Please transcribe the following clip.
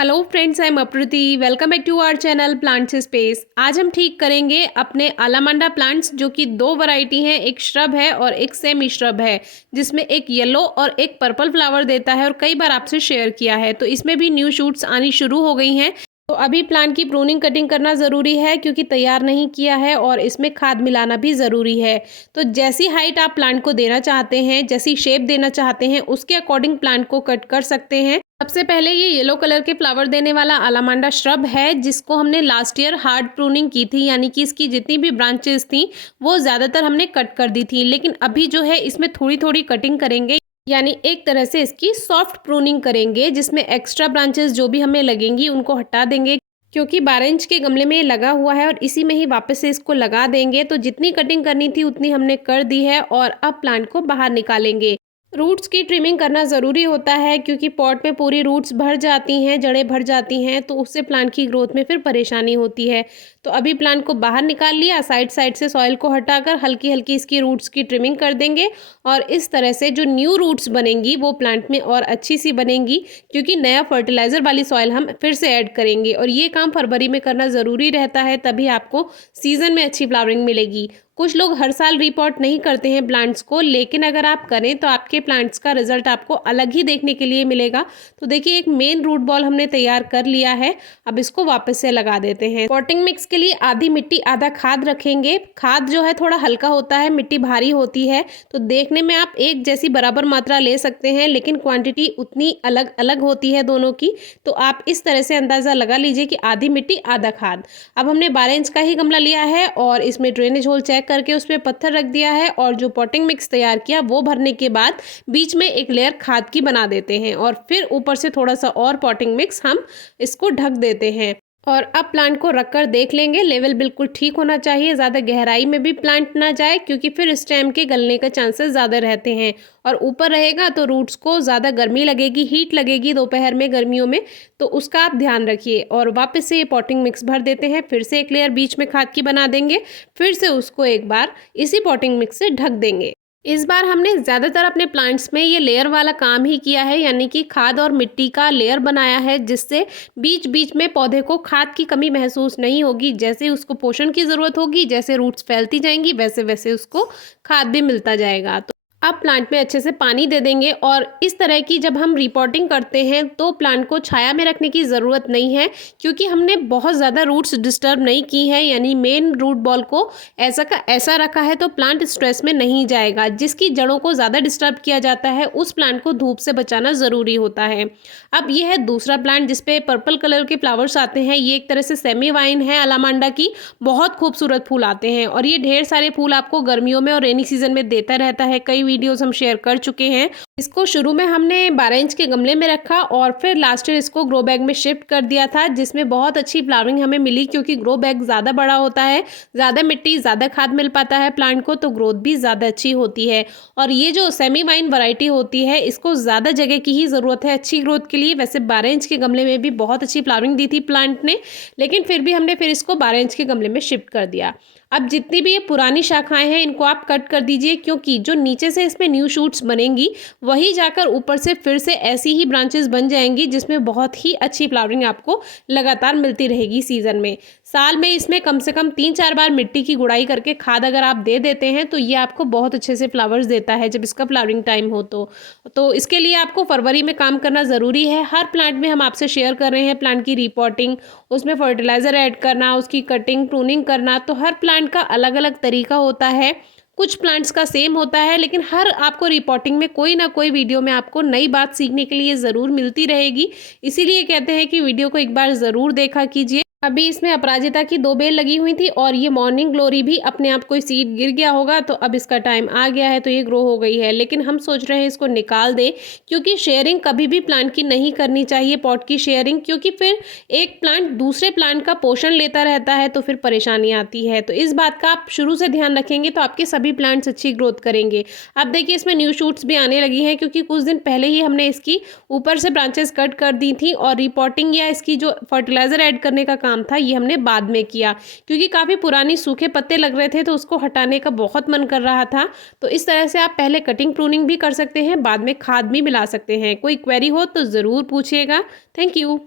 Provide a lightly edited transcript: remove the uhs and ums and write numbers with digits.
Hello friends, I am Apruti. Welcome back to our channel plants space. आज हम ठीक करेंगे अपने अलामांडा प्लांट्स, जो कि दो वैरायटी हैं, एक श्रब है और एक सेमी श्रब है, जिसमें एक येलो और एक पर्पल फ्लावर देता है और कई बार आपसे शेयर किया है। तो इसमें भी न्यू शूट्स आनी शुरू हो गई हैं। तो अभी प्लांट की प्रूनिंग कटिंग करना ज़रूरी है क्योंकि तैयार नहीं किया है और इसमें खाद मिलाना भी ज़रूरी है। तो जैसी हाइट आप प्लांट को देना चाहते हैं, जैसी शेप देना चाहते हैं, उसके अकॉर्डिंग प्लांट को कट कर सकते हैं। सबसे पहले ये येलो कलर के फ्लावर देने वाला अलामांडा श्रब है, जिसको हमने लास्ट ईयर हार्ड प्रूनिंग की थी, यानी कि इसकी जितनी भी ब्रांचेस थी वो ज़्यादातर हमने कट कर दी थी। लेकिन अभी जो है इसमें थोड़ी थोड़ी कटिंग करेंगे, यानी एक तरह से इसकी सॉफ्ट प्रूनिंग करेंगे, जिसमें एक्स्ट्रा ब्रांचेस जो भी हमें लगेंगी उनको हटा देंगे। क्योंकि 12 इंच के गमले में ये लगा हुआ है और इसी में ही वापस से इसको लगा देंगे। तो जितनी कटिंग करनी थी उतनी हमने कर दी है और अब प्लांट को बाहर निकालेंगे। रूट्स की ट्रिमिंग करना ज़रूरी होता है क्योंकि पॉट में पूरी रूट्स भर जाती हैं, जड़ें भर जाती हैं, तो उससे प्लांट की ग्रोथ में फिर परेशानी होती है। तो अभी प्लांट को बाहर निकाल लिया, साइड साइड से सॉइल को हटाकर हल्की हल्की इसकी रूट्स की ट्रिमिंग कर देंगे और इस तरह से जो न्यू रूट्स बनेंगी वो प्लांट में और अच्छी सी बनेंगी, क्योंकि नया फर्टिलाइज़र वाली सॉइल हम फिर से ऐड करेंगे और ये काम फरवरी में करना ज़रूरी रहता है, तभी आपको सीज़न में अच्छी फ्लावरिंग मिलेगी। कुछ लोग हर साल रिपोर्ट नहीं करते हैं प्लांट्स को, लेकिन अगर आप करें तो आपके प्लांट्स का रिजल्ट आपको अलग ही देखने के लिए मिलेगा। तो देखिए, एक मेन रूट बॉल हमने तैयार कर लिया है। अब इसको वापस से लगा देते हैं। पॉटिंग मिक्स के लिए आधी मिट्टी आधा खाद रखेंगे। खाद जो है थोड़ा हल्का होता है, मिट्टी भारी होती है, तो देखने में आप एक जैसी बराबर मात्रा ले सकते हैं, लेकिन क्वांटिटी उतनी अलग अलग होती है दोनों की। तो आप इस तरह से अंदाज़ा लगा लीजिए कि आधी मिट्टी आधा खाद। अब हमने 12 इंच का ही गमला लिया है और इसमें ड्रेनेज होल चेक करके उस पर पत्थर रख दिया है और जो पॉटिंग मिक्स तैयार किया वो भरने के बाद बीच में एक लेयर खाद की बना देते हैं और फिर ऊपर से थोड़ा सा और पॉटिंग मिक्स हम इसको ढक देते हैं। और अब प्लांट को रखकर देख लेंगे, लेवल बिल्कुल ठीक होना चाहिए, ज़्यादा गहराई में भी प्लांट ना जाए क्योंकि फिर स्टेम के गलने का चांसेस ज़्यादा रहते हैं। और ऊपर रहेगा तो रूट्स को ज़्यादा गर्मी लगेगी, हीट लगेगी दोपहर में, गर्मियों में, तो उसका आप ध्यान रखिए। और वापस से ये पॉटिंग मिक्स भर देते हैं, फिर से एक लेयर बीच में खाद की बना देंगे, फिर से उसको एक बार इसी पॉटिंग मिक्स से ढक देंगे। इस बार हमने ज़्यादातर अपने प्लांट्स में ये लेयर वाला काम ही किया है, यानी कि खाद और मिट्टी का लेयर बनाया है, जिससे बीच बीच में पौधे को खाद की कमी महसूस नहीं होगी। जैसे उसको पोषण की ज़रूरत होगी, जैसे रूट्स फैलती जाएंगी, वैसे वैसे उसको खाद भी मिलता जाएगा। तो अब प्लांट में अच्छे से पानी दे देंगे और इस तरह की जब हम रिपोर्टिंग करते हैं तो प्लांट को छाया में रखने की ज़रूरत नहीं है, क्योंकि हमने बहुत ज़्यादा रूट्स डिस्टर्ब नहीं की है, यानी मेन रूट बॉल को ऐसा का ऐसा रखा है तो प्लांट स्ट्रेस में नहीं जाएगा। जिसकी जड़ों को ज़्यादा डिस्टर्ब किया जाता है उस प्लांट को धूप से बचाना ज़रूरी होता है। अब ये है दूसरा प्लांट जिसपे पर्पल कलर के फ्लावर्स आते हैं। ये एक तरह से सेमी वाइन है अलामांडा की, बहुत खूबसूरत फूल आते हैं और ये ढेर सारे फूल आपको गर्मियों में और रेनी सीजन में देता रहता है। कई वीडियोस हम शेयर कर चुके हैं। इसको शुरू में हमने 12 इंच के गमले में रखा और फिर लास्ट ईयर इसको ग्रो बैग में शिफ्ट कर दिया था, जिसमें बहुत अच्छी फ्लावरिंग हमें मिली, क्योंकि ग्रो बैग ज़्यादा बड़ा होता है, ज़्यादा मिट्टी ज़्यादा खाद मिल पाता है प्लांट को, तो ग्रोथ भी ज़्यादा अच्छी होती है। और ये जो सेमी वाइन वैरायटी होती है, इसको ज़्यादा जगह की ही ज़रूरत है अच्छी ग्रोथ के लिए। वैसे 12 इंच के गमले में भी बहुत अच्छी फ्लावरिंग दी थी प्लांट ने, लेकिन फिर भी हमने फिर इसको 12 इंच के गमले में शिफ्ट कर दिया। अब जितनी भी ये पुरानी शाखाएं हैं इनको आप कट कर दीजिए, क्योंकि जो नीचे से इसमें न्यू शूट्स बनेंगी वही जाकर ऊपर से फिर से ऐसी ही ब्रांचेस बन जाएंगी, जिसमें बहुत ही अच्छी फ्लावरिंग आपको लगातार मिलती रहेगी सीजन में। साल में इसमें कम से कम 3-4 बार मिट्टी की गुड़ाई करके खाद अगर आप दे देते हैं तो ये आपको बहुत अच्छे से फ्लावर्स देता है जब इसका फ्लावरिंग टाइम हो। तो इसके लिए आपको फरवरी में काम करना ज़रूरी है। हर प्लांट में हम आपसे शेयर कर रहे हैं प्लांट की रिपोर्टिंग, उसमें फर्टिलाइज़र ऐड करना, उसकी कटिंग प्रूनिंग करना। तो हर प्लांट का अलग अलग तरीका होता है, कुछ प्लांट्स का सेम होता है, लेकिन हर आपको रिपोर्टिंग में कोई ना कोई वीडियो में आपको नई बात सीखने के लिए ज़रूर मिलती रहेगी। इसीलिए कहते हैं कि वीडियो को एक बार ज़रूर देखा कीजिए। अभी इसमें अपराजिता की 2 बेल लगी हुई थी और ये मॉर्निंग ग्लोरी भी अपने आप कोई सीड गिर गया होगा, तो अब इसका टाइम आ गया है तो ये ग्रो हो गई है। लेकिन हम सोच रहे हैं इसको निकाल दें, क्योंकि शेयरिंग कभी भी प्लांट की नहीं करनी चाहिए, पॉट की शेयरिंग, क्योंकि फिर एक प्लांट दूसरे प्लांट का पोषण लेता रहता है तो फिर परेशानी आती है। तो इस बात का आप शुरू से ध्यान रखेंगे तो आपके सभी प्लांट्स अच्छी ग्रोथ करेंगे। अब देखिए, इसमें न्यू शूट्स भी आने लगी हैं, क्योंकि कुछ दिन पहले ही हमने इसकी ऊपर से ब्रांचेस कट कर दी थी और रिपोर्टिंग या इसकी जो फर्टिलाइजर ऐड करने का काम था ये हमने बाद में किया, क्योंकि काफ़ी पुरानी सूखे पत्ते लग रहे थे तो उसको हटाने का बहुत मन कर रहा था। तो इस तरह से आप पहले कटिंग प्रूनिंग भी कर सकते हैं, बाद में खाद भी मिला सकते हैं। कोई क्वेरी हो तो ज़रूर पूछिएगा। Thank you.